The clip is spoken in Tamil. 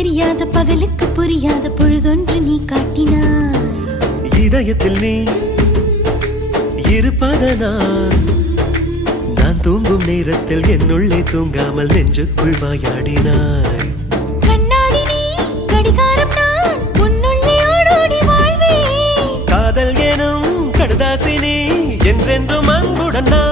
தெரியாத பகலுக்கு புரியாத பொழுதொன்று நீ காட்டினாய். இதயத்தில் நீ இருப்பதனால் நான் தூங்கும் நேரத்தில் என்னுள்ளே தூங்காமல் நெஞ்சுக்குள் வாயாடினாய். கண்ணாடி நீ கடிகாரம் நான் உன்னுள்ளே ஓடோடி வாழ்வே. காதல் எனும் கடுதாசி நீ என்றென்றும் அன்புடன் நான்